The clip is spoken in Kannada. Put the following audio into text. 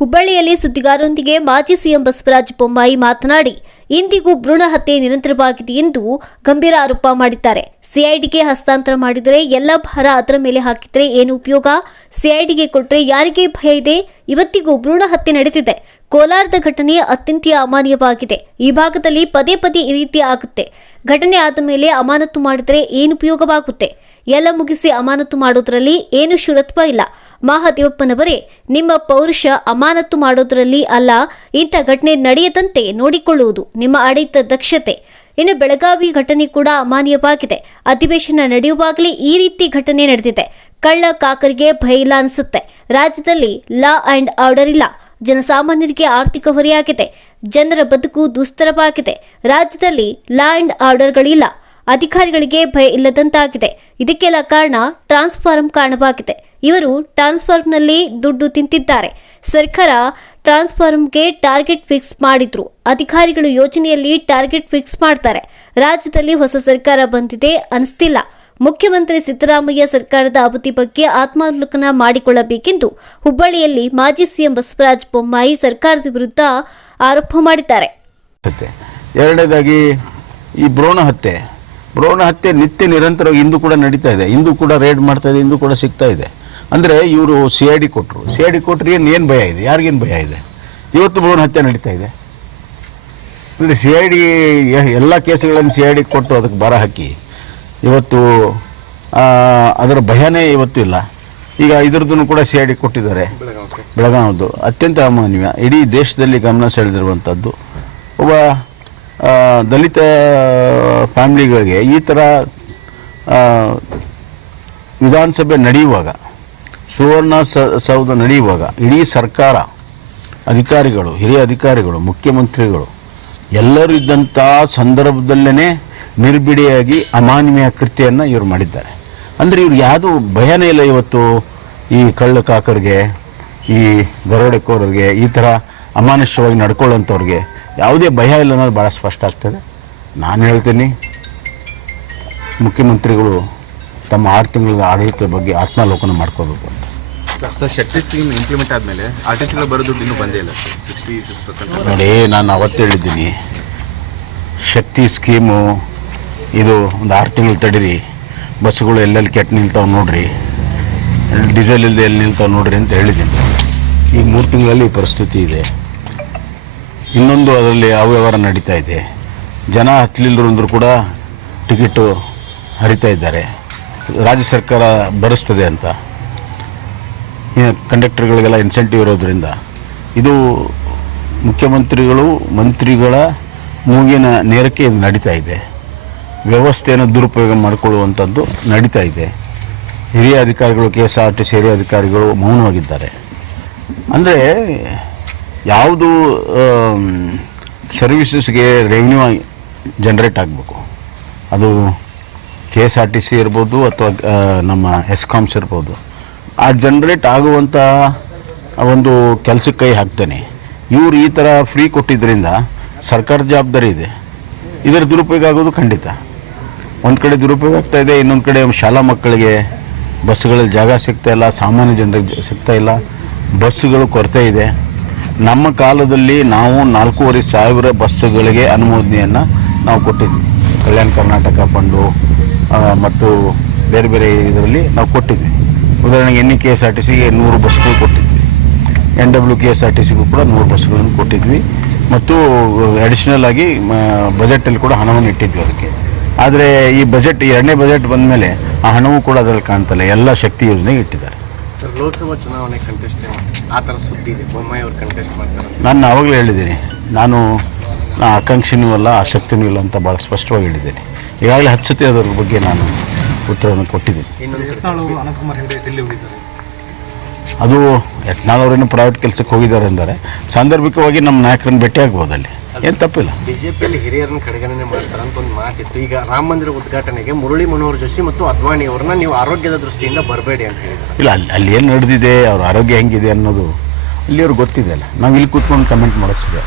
ಹುಬ್ಬಳ್ಳಿಯಲ್ಲಿ ಸುದ್ದಿಗಾರರೊಂದಿಗೆ ಮಾಜಿ ಸಿಎಂ ಬಸವರಾಜ ಬೊಮ್ಮಾಯಿ ಮಾತನಾಡಿ, ಇಂದಿಗೂ ಭ್ರೂಣ ಹತ್ಯೆ ನಿರಂತರವಾಗಿದೆ ಎಂದು ಗಂಭೀರ ಆರೋಪ ಮಾಡಿದ್ದಾರೆ. ಸಿಐಡಿಗೆ ಹಸ್ತಾಂತರ ಮಾಡಿದರೆ ಎಲ್ಲ ಭಾರ ಅದರ ಮೇಲೆ ಹಾಕಿದರೆ ಏನು ಉಪಯೋಗ? ಸಿಐಡಿಗೆ ಕೊಟ್ಟರೆ ಯಾರಿಗೆ ಭಯ ಇದೆ? ಇವತ್ತಿಗೂ ಭ್ರೂಣ ಹತ್ಯೆ ನಡೆದಿದೆ. ಕೋಲಾರದ ಘಟನೆ ಅತ್ಯಂತ ಅಮಾನ್ಯವಾಗಿದೆ. ಈ ಭಾಗದಲ್ಲಿ ಪದೇ ಪದೇ ಈ ರೀತಿ ಆಗುತ್ತೆ. ಘಟನೆ ಆದ ಮೇಲೆ ಅಮಾನತು ಮಾಡಿದರೆ ಏನು ಉಪಯೋಗವಾಗುತ್ತೆ? ಎಲ್ಲ ಮುಗಿಸಿ ಅಮಾನತು ಮಾಡೋದ್ರಲ್ಲಿ ಏನು ಶುರತ್ವ ಇಲ್ಲ. ಮಹಾದೇವಪ್ಪನವರೇ, ನಿಮ್ಮ ಪೌರುಷ ಅಮಾನತು ಮಾಡೋದ್ರಲ್ಲಿ ಅಲ್ಲ, ಇಂಥ ಘಟನೆ ನಡೆಯದಂತೆ ನೋಡಿಕೊಳ್ಳುವುದು ನಿಮ್ಮ ಆಡಳಿತ ದಕ್ಷತೆ. ಇನ್ನು ಬೆಳಗಾವಿ ಘಟನೆ ಕೂಡ ಅಮಾನ್ಯವಾಗಿದೆ. ಅಧಿವೇಶನ ನಡೆಯುವಾಗಲೇ ಈ ರೀತಿ ಘಟನೆ ನಡೆದಿದೆ. ಕಳ್ಳ ಕಾಕರಿಗೆ ಭಯ ಇಲ್ಲ ಅನಿಸುತ್ತೆ. ರಾಜ್ಯದಲ್ಲಿ ಲಾ ಅಂಡ್ ಆರ್ಡರ್ ಇಲ್ಲ. ಜನಸಾಮಾನ್ಯರಿಗೆ ಆರ್ಥಿಕ ಹೊರೆಯಾಗಿದೆ. ಜನರ ಬದುಕು ದುಸ್ತರವಾಗಿದೆ. ರಾಜ್ಯದಲ್ಲಿ ಲಾ ಅಂಡ್ ಆರ್ಡರ್ಗಳಿಲ್ಲ ಅಧಿಕಾರಿಗಳಿಗೆ ಭಯ ಇಲ್ಲದಂತಾಗಿದೆ. ಇದಕ್ಕೆಲ್ಲ ಕಾರಣ ಟ್ರಾನ್ಸ್ಫಾರ್ಮ್ ಕಾರಣವಾಗಿದೆ. ಇವರು ಟ್ರಾನ್ಸ್ಫಾರ್ಮ್ನಲ್ಲಿ ದುಡ್ಡು ತಿಂತಿದ್ದಾರೆ. ಸರ್ಕಾರ ಟ್ರಾನ್ಸ್ಫಾರ್ಮ್ಗೆ ಟಾರ್ಗೆಟ್ ಫಿಕ್ಸ್ ಮಾಡಿದ್ರು. ಅಧಿಕಾರಿಗಳು ಯೋಜನೆಯಲ್ಲಿ ಟಾರ್ಗೆಟ್ ಫಿಕ್ಸ್ ಮಾಡ್ತಾರೆ. ರಾಜ್ಯದಲ್ಲಿ ಹೊಸ ಸರ್ಕಾರ ಬಂದಿದೆ ಅನಿಸ್ತಿಲ್ಲ. ಮುಖ್ಯಮಂತ್ರಿ ಸಿದ್ದರಾಮಯ್ಯ ಸರ್ಕಾರದ ಅವಧಿ ಬಗ್ಗೆ ಆತ್ಮಾವಲೋಕನ ಮಾಡಿಕೊಳ್ಳಬೇಕೆಂದು ಹುಬ್ಬಳ್ಳಿಯಲ್ಲಿ ಮಾಜಿ ಸಿಎಂ ಬಸವರಾಜ ಬೊಮ್ಮಾಯಿ ಸರ್ಕಾರದ ವಿರುದ್ಧ ಆರೋಪ ಮಾಡಿದ್ದಾರೆ. ಎರಡನೇದಾಗಿ ಈ ಭ್ರೂಣ ಹತ್ಯೆ. ಭ್ರೋಣ ಹತ್ಯೆ ನಿತ್ಯ ನಿರಂತರವಾಗಿ ಇಂದು ಕೂಡ ನಡೀತಾ ಇದೆ. ಇಂದು ಕೂಡ ರೇಡ್ ಮಾಡ್ತಾ ಇದೆ, ಇಂದು ಕೂಡ ಸಿಗ್ತಾ ಇದೆ. ಅಂದರೆ ಇವರು ಸಿ ಐ ಡಿ ಕೊಟ್ಟರು ಸಿ ಐ ಡಿ ಕೊಟ್ಟರೆ ಏನು ಏನು ಭಯ ಇದೆ? ಯಾರಿಗೇನು ಭಯ ಇದೆ? ಇವತ್ತು ಭ್ರೋಣ ಹತ್ಯೆ ನಡೀತಾ ಇದೆ. ಅಂದರೆ ಸಿ ಐ ಡಿ ಎಲ್ಲ ಕೇಸುಗಳನ್ನು ಸಿ ಐ ಡಿ ಕೊಟ್ಟು ಅದಕ್ಕೆ ಬರ ಹಾಕಿ. ಇವತ್ತು ಅದರ ಭಯನೇ ಇವತ್ತು ಇಲ್ಲ. ಈಗ ಇದ್ರದ್ದು ಕೂಡ ಸಿ ಐ ಡಿ ಕೊಟ್ಟಿದ್ದಾರೆ ಬೆಳಗಾವದ್ದು ಅತ್ಯಂತ ಅಮಾನ್ಯ. ಇಡೀ ದೇಶದಲ್ಲಿ ಗಮನ ಸೆಳೆದಿರುವಂಥದ್ದು. ಒಬ್ಬ ದಲಿತ ಫ್ಯಾಮಿಲಿಗಳಿಗೆ ಈ ಥರ ವಿಧಾನಸಭೆ ನಡೆಯುವಾಗ ಸುವರ್ಣ ಸ- ಸೌಧ ನಡೆಯುವಾಗ ಇಡೀ ಸರ್ಕಾರ ಅಧಿಕಾರಿಗಳು ಹಿರಿಯ ಅಧಿಕಾರಿಗಳು ಮುಖ್ಯಮಂತ್ರಿಗಳು ಎಲ್ಲರೂ ಇದ್ದಂಥ ಸಂದರ್ಭದಲ್ಲೇ ನಿರ್ಬಿಡಿಯಾಗಿ ಅಮಾನ್ಯ ಕೃತ್ಯವನ್ನು ಇವರು ಮಾಡಿದ್ದಾರೆ. ಅಂದರೆ ಇವ್ರು ಯಾವುದು ಭಯನೇ ಇಲ್ಲ ಇವತ್ತು ಈ ಕಳ್ಳ ಕಾಕರಿಗೆ ಈ ದರೋಡೆಕೋರರಿಗೆ ಈ ಥರ ಅಮಾನುಷ್ಯವಾಗಿ ನಡ್ಕೊಳ್ಳೋಂಥವ್ರಿಗೆ ಯಾವುದೇ ಭಯ ಇಲ್ಲ ಅನ್ನೋದು ಭಾಳ ಸ್ಪಷ್ಟ ಆಗ್ತದೆ. ನಾನು ಹೇಳ್ತೀನಿ ಮುಖ್ಯಮಂತ್ರಿಗಳು ತಮ್ಮ ಆರು ತಿಂಗಳ ಆಡಳಿತದ ಬಗ್ಗೆ ಆತ್ಮಾಲೋಕನ ಮಾಡ್ಕೋಬೇಕು ಅಂತ. ಸರ್ ಶಕ್ತಿ ಸ್ಕೀಮ್ ಇಂಪ್ಲಿಮೆಂಟ್ ಆದಮೇಲೆ ಆರ್ಟಿಸ್ಟ್ಗಳ ಬರೋ ದುಡ್ಡು ಇನ್ನೂ ಬಂದೇ ಇಲ್ಲ ಸಿಕ್ಸ್ಟಿ ಸಿಕ್ಸ್ ಪರ್ಸೆಂಟ್ ನೋಡಿ ನಾನು ಅವತ್ತು ಹೇಳಿದ್ದೀನಿ ಶಕ್ತಿ ಸ್ಕೀಮು ಇದು ಒಂದು ಆರು ತಿಂಗಳು ತಡೀರಿ. ಬಸ್ಸುಗಳು ಎಲ್ಲೆಲ್ಲಿ ಕೆಟ್ಟು ನಿಲ್ತಾವೆ ನೋಡ್ರಿ. ಡೀಸೆಲ್ ಇಲ್ಲದೆ ಎಲ್ಲಿ ನಿಲ್ತಾವೆ ನೋಡ್ರಿ ಅಂತ ಹೇಳಿದ್ದೀನಿ. ಈಗ ಮೂರು ತಿಂಗಳಲ್ಲಿ ಈ ಪರಿಸ್ಥಿತಿ ಇದೆ. ಇನ್ನೊಂದು ಅದರಲ್ಲಿ ಅವ್ಯವಹಾರ ನಡೀತಾ ಇದೆ. ಜನ ಹತ್ತಲಿಲ್ಲರು ಅಂದರೂ ಕೂಡ ಟಿಕೆಟು ಹರಿತಾ ಇದ್ದಾರೆ. ರಾಜ್ಯ ಸರ್ಕಾರ ಭರಿಸ್ತದೆ ಅಂತ. ಕಂಡಕ್ಟರ್ಗಳಿಗೆಲ್ಲ ಇನ್ಸೆಂಟಿವ್ ಇರೋದ್ರಿಂದ. ಇದು ಮುಖ್ಯಮಂತ್ರಿಗಳು, ಮಂತ್ರಿಗಳ ಮೂಗಿನ ನೇರಕ್ಕೆ ಇದು ನಡೀತಾ ಇದೆ. ವ್ಯವಸ್ಥೆಯನ್ನು ದುರುಪಯೋಗ ಮಾಡಿಕೊಳ್ಳುವಂಥದ್ದು ನಡೀತಾ ಇದೆ. ಹಿರಿಯ ಅಧಿಕಾರಿಗಳು K S R T C ಹಿರಿಯ ಅಧಿಕಾರಿಗಳು ಮೌನವಾಗಿದ್ದಾರೆ. ಅಂದರೆ ಯಾವುದು ಸರ್ವಿಸಸ್ಗೆ ರೆವಿನ್ಯೂ ಜನ್ರೇಟ್ ಆಗಬೇಕು. ಅದು K S R T C ಇರ್ಬೋದು ಅಥವಾ ನಮ್ಮ ಎಸ್ಕಾಮ್ಸ್ ಇರ್ಬೋದು. ಆ ಜನ್ರೇಟ್ ಆಗುವಂಥ ಒಂದು ಕೆಲಸಕ್ಕೆ ಕೈ ಹಾಕ್ತಾನೆ. ಇವರು ಈ ಥರ ಫ್ರೀ ಕೊಟ್ಟಿದ್ದರಿಂದ ಸರ್ಕಾರದ ಜವಾಬ್ದಾರಿ ಇದೆ. ಇದರ ದುರುಪಯೋಗ ಆಗೋದು ಖಂಡಿತ. ಒಂದು ಕಡೆ ದುರುಪಯೋಗ ಆಗ್ತಾ ಇದೆ, ಇನ್ನೊಂದು ಕಡೆ ಶಾಲಾ ಮಕ್ಕಳಿಗೆ ಬಸ್ಸುಗಳಲ್ಲಿ ಜಾಗ ಸಿಗ್ತಾ ಇಲ್ಲ, ಸಾಮಾನ್ಯ ಜನರಿಗೆ ಸಿಗ್ತಾ ಇಲ್ಲ, ಬಸ್ಸುಗಳು ಕೊರತೆ ಇದೆ. ನಮ್ಮ ಕಾಲದಲ್ಲಿ ನಾವು ನಾಲ್ಕೂವರೆ ಸಾವಿರ ಬಸ್ಸುಗಳಿಗೆ ಅನುಮೋದನೆಯನ್ನು ನಾವು ಕೊಟ್ಟಿದ್ವಿ. ಕಲ್ಯಾಣ ಕರ್ನಾಟಕ ಫಂಡು ಮತ್ತು ಬೇರೆ ಬೇರೆ ಇದರಲ್ಲಿ ನಾವು ಕೊಟ್ಟಿದ್ವಿ. ಉದಾಹರಣೆಗೆ N E K S R T ಸಿಗೆ ನೂರು ಬಸ್ಗಳು ಕೊಟ್ಟಿದ್ವಿ. N W K S R T ಸಿಗೂ ಕೂಡ ನೂರು ಬಸ್ಗಳನ್ನು ಕೊಟ್ಟಿದ್ವಿ. ಮತ್ತು ಅಡಿಷ್ನಲ್ ಆಗಿ ಬಜೆಟಲ್ಲಿ ಕೂಡ ಹಣವನ್ನು ಇಟ್ಟಿದ್ವಿ ಅದಕ್ಕೆ. ಆದರೆ ಈ ಬಜೆಟ್ ಎರಡನೇ ಬಜೆಟ್ ಬಂದ ಮೇಲೆ ಆ ಹಣವೂ ಕೂಡ ಅದರಲ್ಲಿ ಕಾಣ್ತಲ್ಲ ಎಲ್ಲ ಶಕ್ತಿ ಯೋಜನೆಗೆ ಇಟ್ಟಿದ್ದಾರೆ. ಸರ್ ಲೋಕಸಭಾ ಚುನಾವಣೆ ಕಂಟೆಸ್ಟ್ ಆ ಥರ ಸುದ್ದಿ ಇದೆ ಬೊಮ್ಮಾಯಿ ಅವ್ರು ಕಂಟೆಸ್ಟ್ ಮಾಡ್ತಾರೆ. ನಾನು ಆವಾಗಲೇ ಹೇಳಿದ್ದೀನಿ ನಾನು ಆಕಾಂಕ್ಷೆನೂ ಅಲ್ಲ ಆಸಕ್ತಿನೂ ಇಲ್ಲ ಅಂತ ಭಾಳ ಸ್ಪಷ್ಟವಾಗಿ ಹೇಳಿದ್ದೀನಿ. ಈಗಾಗಲೇ ಹತ್ತು ಸತಿ ಅದರ ಬಗ್ಗೆ ನಾನು ಉತ್ತರವನ್ನು ಕೊಟ್ಟಿದ್ದೀನಿ. ಅದು ಯತ್ನಾಳ್ ಅವರೇನು ಪ್ರೈವೇಟ್ ಕೆಲಸಕ್ಕೆ ಹೋಗಿದ್ದಾರೆ ಅಂದರೆ ಸಾಂದರ್ಭಿಕವಾಗಿ ನಮ್ಮ ನಾಯಕರನ್ನು ಭೇಟಿ ಆಗ್ಬೋದು ಅಲ್ಲಿ. ಏನು ತಪ್ಪಿಲ್ಲ ಬಿಜೆಪಿಯಲ್ಲಿ ಹಿರಿಯರನ್ನ ಕಡೆಗಣನೆ ಮಾಡ್ತಾರೆ ಅಂತ ಒಂದು ಮಾತಿತ್ತು ಈಗ ರಾಮ ಮಂದಿರ ಉದ್ಘಾಟನೆಗೆ ಮುರಳಿ ಮನೋಹರ್ ಜೋಶಿ ಮತ್ತು ಅದ್ವಾನಿ ಅವ್ರನ್ನ ನೀವು ಆರೋಗ್ಯದ ದೃಷ್ಟಿಯಿಂದ ಬರಬೇಡಿ ಅಂತ ಹೇಳಿದ್ರು ಇಲ್ಲ ಅಲ್ಲಿ ಅಲ್ಲಿ ಏನು ನಡೆದಿದೆ ಅವ್ರ ಆರೋಗ್ಯ ಹೆಂಗಿದೆ ಅನ್ನೋದು ಅಲ್ಲಿ ಅವ್ರಿಗೆ ಗೊತ್ತಿದೆ ಅಲ್ಲ. ನಾವು ಇಲ್ಲಿ ಕೂತ್ಕೊಂಡು ಕಮೆಂಟ್ ಮಾಡೋಕ್ಸಿದೆ